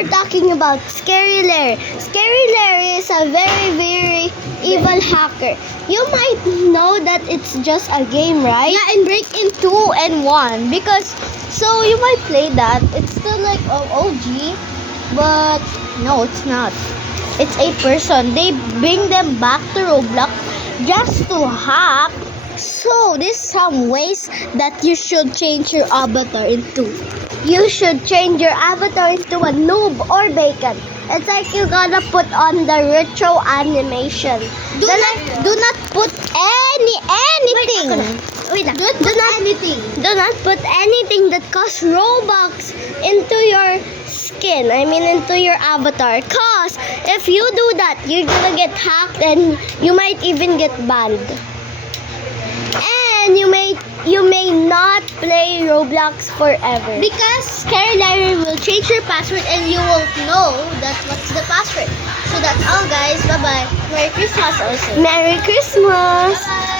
we're talking about Scary Larry. Scary Larry is a very, very evil hacker. You might know that it's just a game, right? Yeah, and break in 2 and 1 because So you might play that. It's still like OG, but no, it's not. It's a person. They bring them back to Roblox just to hack. So there's some ways that you should change your avatar into. You should change your avatar into a noob or bacon. It's like you gotta put on the retro animation. Do not put anything. Wait lang. don't put anything. Do not put anything that costs Robux into your skin. I mean into your avatar. Cause if you do that, you're gonna get hacked and you might even get banned. And you may not play Roblox forever. Because Scary Larry will change your password and you won't know what's the password. So that's all, guys. Bye-bye. Merry Christmas also. Merry Christmas! Bye.